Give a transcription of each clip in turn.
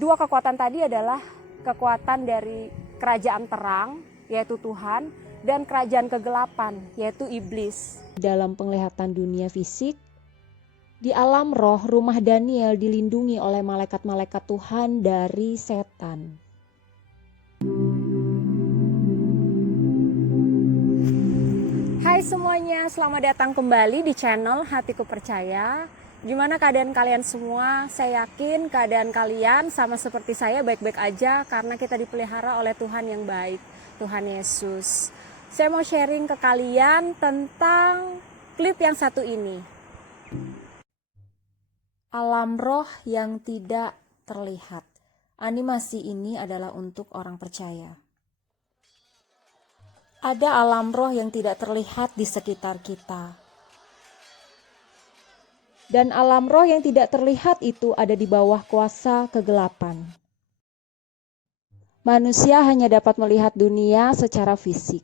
Dua kekuatan tadi adalah kekuatan dari kerajaan terang, yaitu Tuhan, dan kerajaan kegelapan, yaitu iblis. Dalam penglihatan dunia fisik, di alam roh, rumah Daniel dilindungi oleh malaikat-malaikat Tuhan dari setan. Hai semuanya, selamat datang kembali di channel Hatiku Percaya. Gimana keadaan kalian semua? Saya yakin keadaan kalian sama seperti saya baik-baik aja karena kita dipelihara oleh Tuhan yang baik, Tuhan Yesus. Saya mau sharing ke kalian tentang klip yang satu ini. Alam roh yang tidak terlihat. Animasi ini adalah untuk orang percaya. Ada alam roh yang tidak terlihat di sekitar kita. Dan alam roh yang tidak terlihat itu ada di bawah kuasa kegelapan. Manusia hanya dapat melihat dunia secara fisik.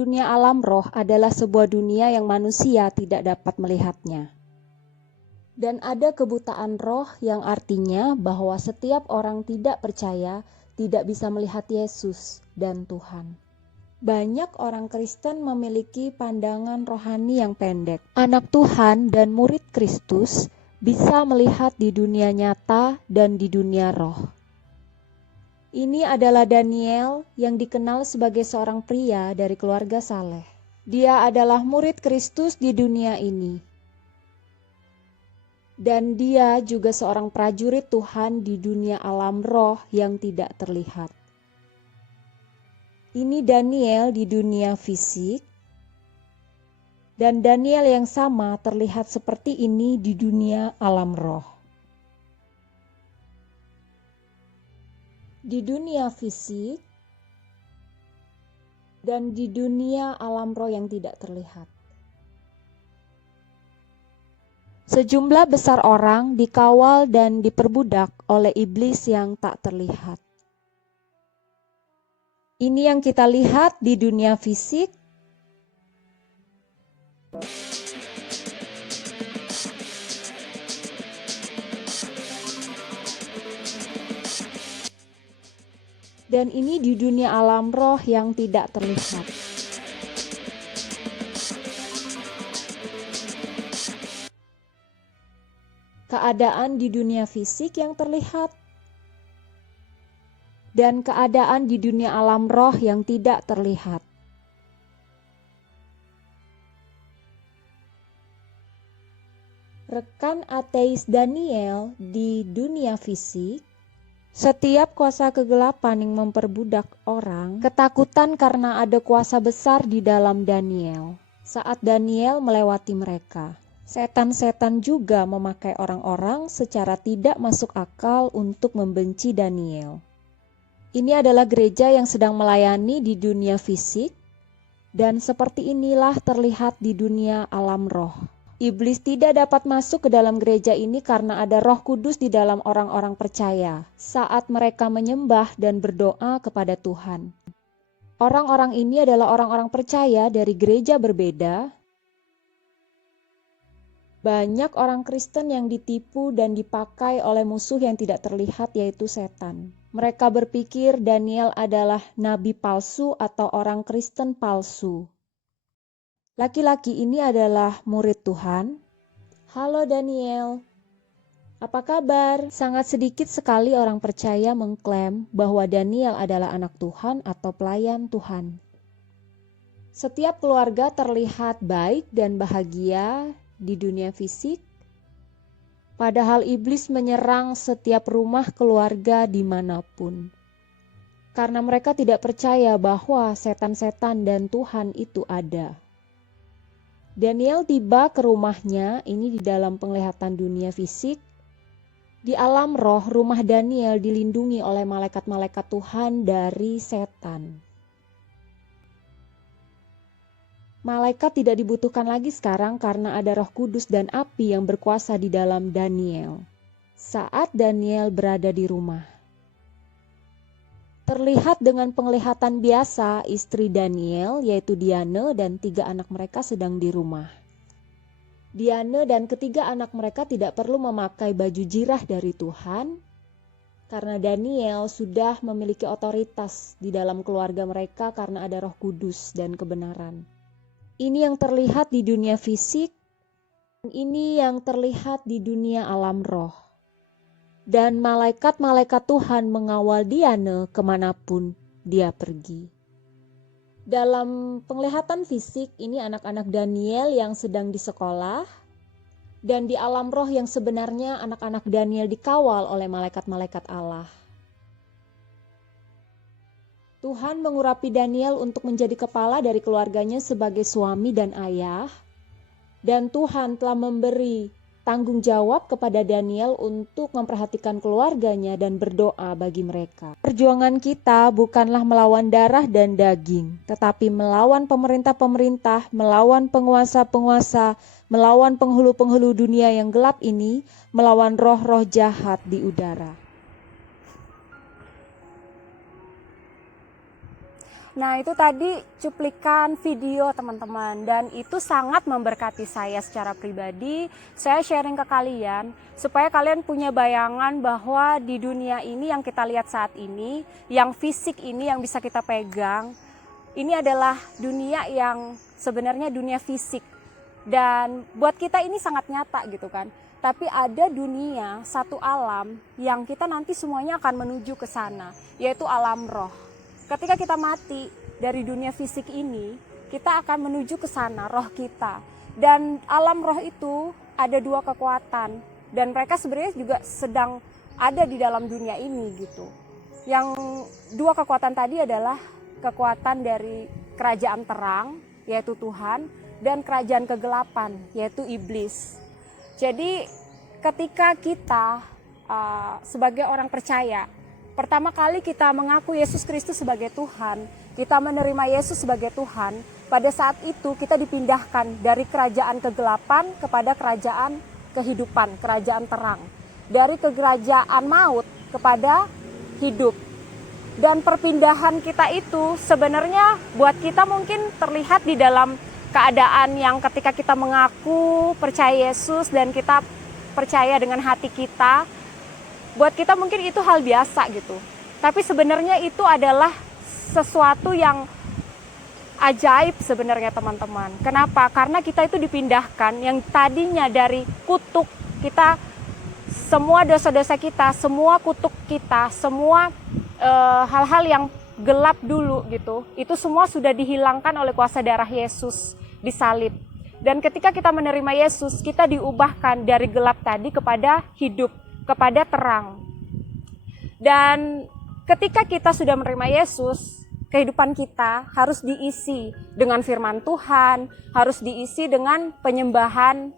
Dunia alam roh adalah sebuah dunia yang manusia tidak dapat melihatnya. Dan ada kebutaan roh yang artinya bahwa setiap orang tidak percaya tidak bisa melihat Yesus dan Tuhan. Banyak orang Kristen memiliki pandangan rohani yang pendek. Anak Tuhan dan murid Kristus bisa melihat di dunia nyata dan di dunia roh. Ini adalah Daniel yang dikenal sebagai seorang pria dari keluarga saleh. Dia adalah murid Kristus di dunia ini. Dan dia juga seorang prajurit Tuhan di dunia alam roh yang tidak terlihat. Ini Daniel di dunia fisik, dan Daniel yang sama terlihat seperti ini di dunia alam roh. Di dunia fisik, dan di dunia alam roh yang tidak terlihat. Sejumlah besar orang dikawal dan diperbudak oleh iblis yang tak terlihat. Ini yang kita lihat di dunia fisik. Dan ini di dunia alam roh yang tidak terlihat. Keadaan di dunia fisik yang terlihat. Dan keadaan di dunia alam roh yang tidak terlihat. Rekan ateis Daniel di dunia fisik, setiap kuasa kegelapan yang memperbudak orang, ketakutan karena ada kuasa besar di dalam Daniel. Saat Daniel melewati mereka, setan-setan juga memakai orang-orang secara tidak masuk akal untuk membenci Daniel. Ini adalah gereja yang sedang melayani di dunia fisik, dan seperti inilah terlihat di dunia alam roh. Iblis tidak dapat masuk ke dalam gereja ini karena ada Roh Kudus di dalam orang-orang percaya saat mereka menyembah dan berdoa kepada Tuhan. Orang-orang ini adalah orang-orang percaya dari gereja berbeda. Banyak orang Kristen yang ditipu dan dipakai oleh musuh yang tidak terlihat, yaitu setan. Mereka berpikir Daniel adalah nabi palsu atau orang Kristen palsu. Laki-laki ini adalah murid Tuhan. Halo Daniel, apa kabar? Sangat sedikit sekali orang percaya mengklaim bahwa Daniel adalah anak Tuhan atau pelayan Tuhan. Setiap keluarga terlihat baik dan bahagia di dunia fisik, padahal iblis menyerang setiap rumah keluarga dimanapun. Karena mereka tidak percaya bahwa setan-setan dan Tuhan itu ada. Daniel tiba ke rumahnya, ini di dalam penglihatan dunia fisik. Di alam roh, rumah Daniel dilindungi oleh malaikat-malaikat Tuhan dari setan. Malaikat tidak dibutuhkan lagi sekarang karena ada Roh Kudus dan api yang berkuasa di dalam Daniel. Saat Daniel berada di rumah, terlihat dengan penglihatan biasa istri Daniel yaitu Diane dan 3 anak mereka sedang di rumah. Diane dan ketiga anak mereka tidak perlu memakai baju jirah dari Tuhan karena Daniel sudah memiliki otoritas di dalam keluarga mereka karena ada Roh Kudus dan kebenaran. Ini yang terlihat di dunia fisik, dan ini yang terlihat di dunia alam roh. Dan malaikat-malaikat Tuhan mengawal Diane kemanapun dia pergi. Dalam penglihatan fisik, ini anak-anak Daniel yang sedang di sekolah. Dan di alam roh yang sebenarnya anak-anak Daniel dikawal oleh malaikat-malaikat Allah. Tuhan mengurapi Daniel untuk menjadi kepala dari keluarganya sebagai suami dan ayah. Dan Tuhan telah memberi tanggung jawab kepada Daniel untuk memperhatikan keluarganya dan berdoa bagi mereka. Perjuangan kita bukanlah melawan darah dan daging, tetapi melawan pemerintah-pemerintah, melawan penguasa-penguasa, melawan penghulu-penghulu dunia yang gelap ini, melawan roh-roh jahat di udara. Nah, itu tadi cuplikan video teman-teman, dan itu sangat memberkati saya secara pribadi. Saya sharing ke kalian supaya kalian punya bayangan bahwa di dunia ini yang kita lihat saat ini, yang fisik ini yang bisa kita pegang, ini adalah dunia yang sebenarnya dunia fisik. Dan buat kita ini sangat nyata gitu kan. Tapi ada dunia, satu alam yang kita nanti semuanya akan menuju ke sana, yaitu alam roh. Ketika kita mati dari dunia fisik ini, kita akan menuju ke sana, roh kita. Dan alam roh itu ada dua kekuatan, dan mereka sebenarnya juga sedang ada di dalam dunia ini gitu. Yang dua kekuatan tadi adalah kekuatan dari kerajaan terang, yaitu Tuhan, dan kerajaan kegelapan, yaitu iblis. Jadi ketika kita sebagai orang percaya, pertama kali kita mengaku Yesus Kristus sebagai Tuhan, kita menerima Yesus sebagai Tuhan, pada saat itu kita dipindahkan dari kerajaan kegelapan kepada kerajaan kehidupan, kerajaan terang. Dari kerajaan maut kepada hidup. Dan perpindahan kita itu sebenarnya buat kita mungkin terlihat di dalam keadaan yang ketika kita mengaku percaya Yesus dan kita percaya dengan hati kita, buat kita mungkin itu hal biasa gitu. Tapi sebenarnya itu adalah sesuatu yang ajaib sebenarnya teman-teman. Kenapa? Karena kita itu dipindahkan yang tadinya dari kutuk kita, semua dosa-dosa kita, semua kutuk kita, semua hal-hal yang gelap dulu gitu. Itu semua sudah dihilangkan oleh kuasa darah Yesus di salib. Dan ketika kita menerima Yesus, kita diubahkan dari gelap tadi kepada hidup, kepada terang. Dan ketika kita sudah menerima Yesus, kehidupan kita harus diisi dengan firman Tuhan, harus diisi dengan penyembahan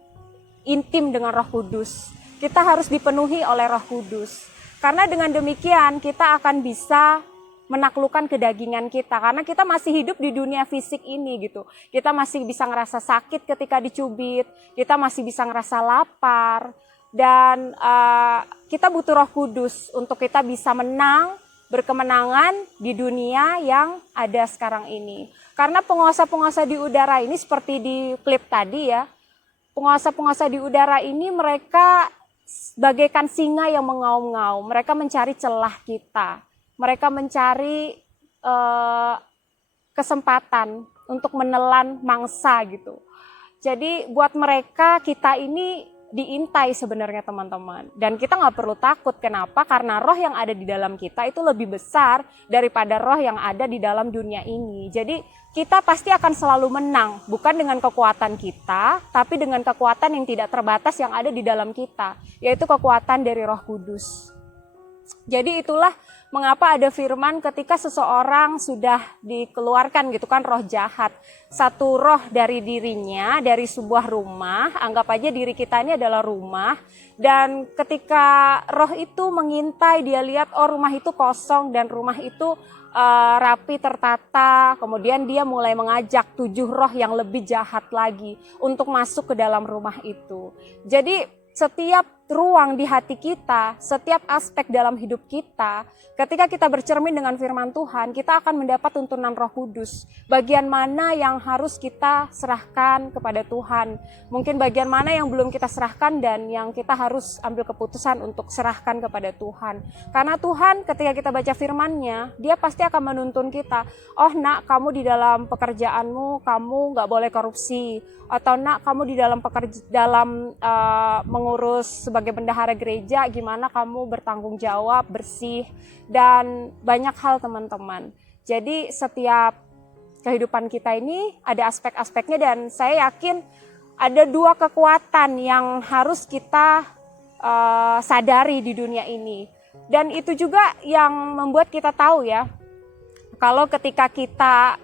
intim dengan Roh Kudus. Kita harus dipenuhi oleh Roh Kudus. Karena dengan demikian kita akan bisa menaklukkan kedagingan kita, karena kita masih hidup di dunia fisik ini gitu. Kita masih bisa ngerasa sakit ketika dicubit, kita masih bisa ngerasa lapar, dan kita butuh Roh Kudus untuk kita bisa menang, berkemenangan di dunia yang ada sekarang ini. Karena penguasa-penguasa di udara ini seperti di klip tadi ya, penguasa-penguasa di udara ini mereka bagaikan singa yang mengaum-ngaum. Mereka mencari celah kita, mereka mencari kesempatan untuk menelan mangsa gitu. Jadi buat mereka kita ini diintai sebenarnya teman-teman. Dan kita nggak perlu takut. Kenapa? Karena roh yang ada di dalam kita itu lebih besar daripada roh yang ada di dalam dunia ini. Jadi kita pasti akan selalu menang. Bukan dengan kekuatan kita, tapi dengan kekuatan yang tidak terbatas yang ada di dalam kita. Yaitu kekuatan dari Roh Kudus. Jadi itulah mengapa ada firman ketika seseorang sudah dikeluarkan gitu kan roh jahat. Satu roh dari dirinya, dari sebuah rumah, anggap aja diri kita ini adalah rumah. Dan ketika roh itu mengintai, dia lihat oh rumah itu kosong dan rumah itu rapi tertata. Kemudian dia mulai mengajak 7 roh yang lebih jahat lagi untuk masuk ke dalam rumah itu. Jadi setiap ruang di hati kita, setiap aspek dalam hidup kita, ketika kita bercermin dengan firman Tuhan, kita akan mendapat tuntunan Roh Kudus. Bagian mana yang harus kita serahkan kepada Tuhan. Mungkin bagian mana yang belum kita serahkan dan yang kita harus ambil keputusan untuk serahkan kepada Tuhan. Karena Tuhan ketika kita baca firman-Nya, Dia pasti akan menuntun kita. Oh nak, kamu di dalam pekerjaanmu, kamu gak boleh korupsi. Atau nak, kamu di dalam mengurus sebagai bendahara gereja, gimana kamu bertanggung jawab, bersih, dan banyak hal teman-teman. Jadi setiap kehidupan kita ini ada aspek-aspeknya dan saya yakin ada dua kekuatan yang harus kita sadari di dunia ini. Dan itu juga yang membuat kita tahu ya, kalau ketika kita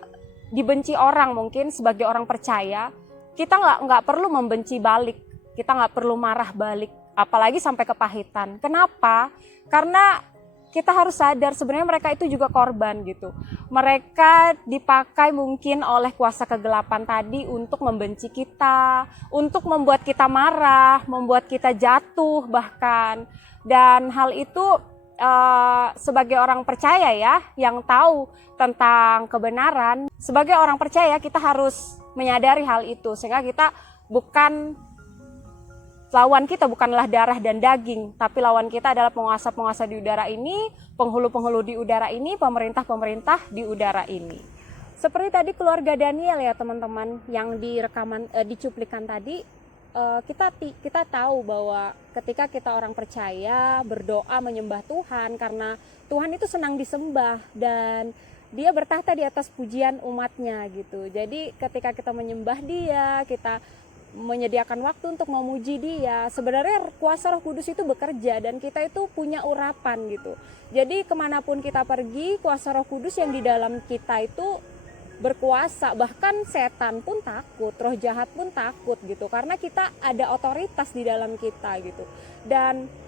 dibenci orang mungkin sebagai orang percaya, kita nggak perlu membenci balik, kita nggak perlu marah balik, apalagi sampai kepahitan. Kenapa? Karena kita harus sadar sebenarnya mereka itu juga korban gitu. Mereka dipakai mungkin oleh kuasa kegelapan tadi untuk membenci kita, untuk membuat kita marah, membuat kita jatuh bahkan. Dan hal itu sebagai orang percaya ya, yang tahu tentang kebenaran, sebagai orang percaya kita harus menyadari hal itu sehingga kita lawan kita bukanlah darah dan daging, tapi lawan kita adalah penguasa-penguasa di udara ini, penghulu-penghulu di udara ini, pemerintah-pemerintah di udara ini. Seperti tadi keluarga Daniel ya teman-teman, yang di cuplikan tadi, kita tahu bahwa ketika kita orang percaya berdoa menyembah Tuhan, karena Tuhan itu senang disembah dan Dia bertahta di atas pujian umatnya gitu. Jadi ketika kita menyembah Dia, kita menyediakan waktu untuk memuji Dia, sebenarnya kuasa Roh Kudus itu bekerja dan kita itu punya urapan gitu. Jadi kemanapun kita pergi, kuasa Roh Kudus yang di dalam kita itu berkuasa, bahkan setan pun takut, roh jahat pun takut gitu, karena kita ada otoritas di dalam kita gitu. Dan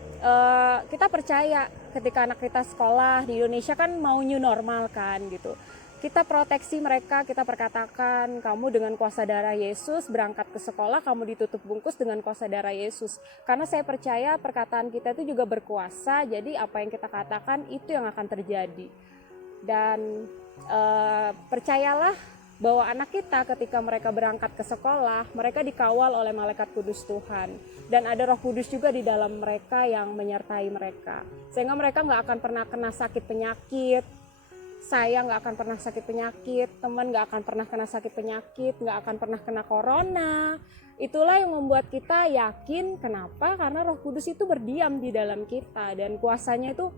kita percaya ketika anak kita sekolah di Indonesia kan mau new normal kan gitu, kita proteksi mereka, kita perkatakan kamu dengan kuasa darah Yesus berangkat ke sekolah, kamu ditutup bungkus dengan kuasa darah Yesus. Karena saya percaya perkataan kita itu juga berkuasa, jadi apa yang kita katakan itu yang akan terjadi. Dan percayalah bahwa anak kita ketika mereka berangkat ke sekolah, mereka dikawal oleh malaikat kudus Tuhan. Dan ada Roh Kudus juga di dalam mereka yang menyertai mereka. Sehingga mereka gak akan pernah kena sakit penyakit, saya gak akan pernah sakit penyakit, teman gak akan pernah kena sakit penyakit, gak akan pernah kena corona. Itulah yang membuat kita yakin. Kenapa? Karena Roh Kudus itu berdiam di dalam kita dan kuasanya itu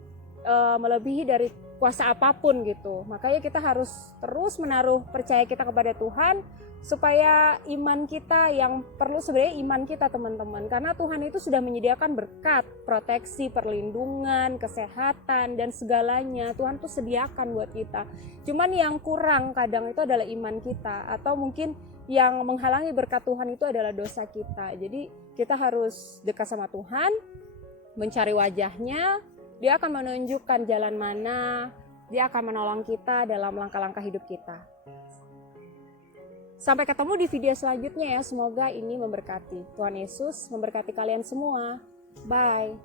melebihi dari kuasa apapun gitu. Makanya kita harus terus menaruh percaya kita kepada Tuhan, supaya iman kita yang perlu sebenarnya iman kita teman-teman, karena Tuhan itu sudah menyediakan berkat, proteksi, perlindungan, kesehatan dan segalanya Tuhan tuh sediakan buat kita. Cuman yang kurang kadang itu adalah iman kita, atau mungkin yang menghalangi berkat Tuhan itu adalah dosa kita. Jadi kita harus dekat sama Tuhan, mencari wajahnya. Dia akan menunjukkan jalan mana, Dia akan menolong kita dalam langkah-langkah hidup kita. Sampai ketemu di video selanjutnya ya, semoga ini memberkati. Tuhan Yesus memberkati kalian semua. Bye.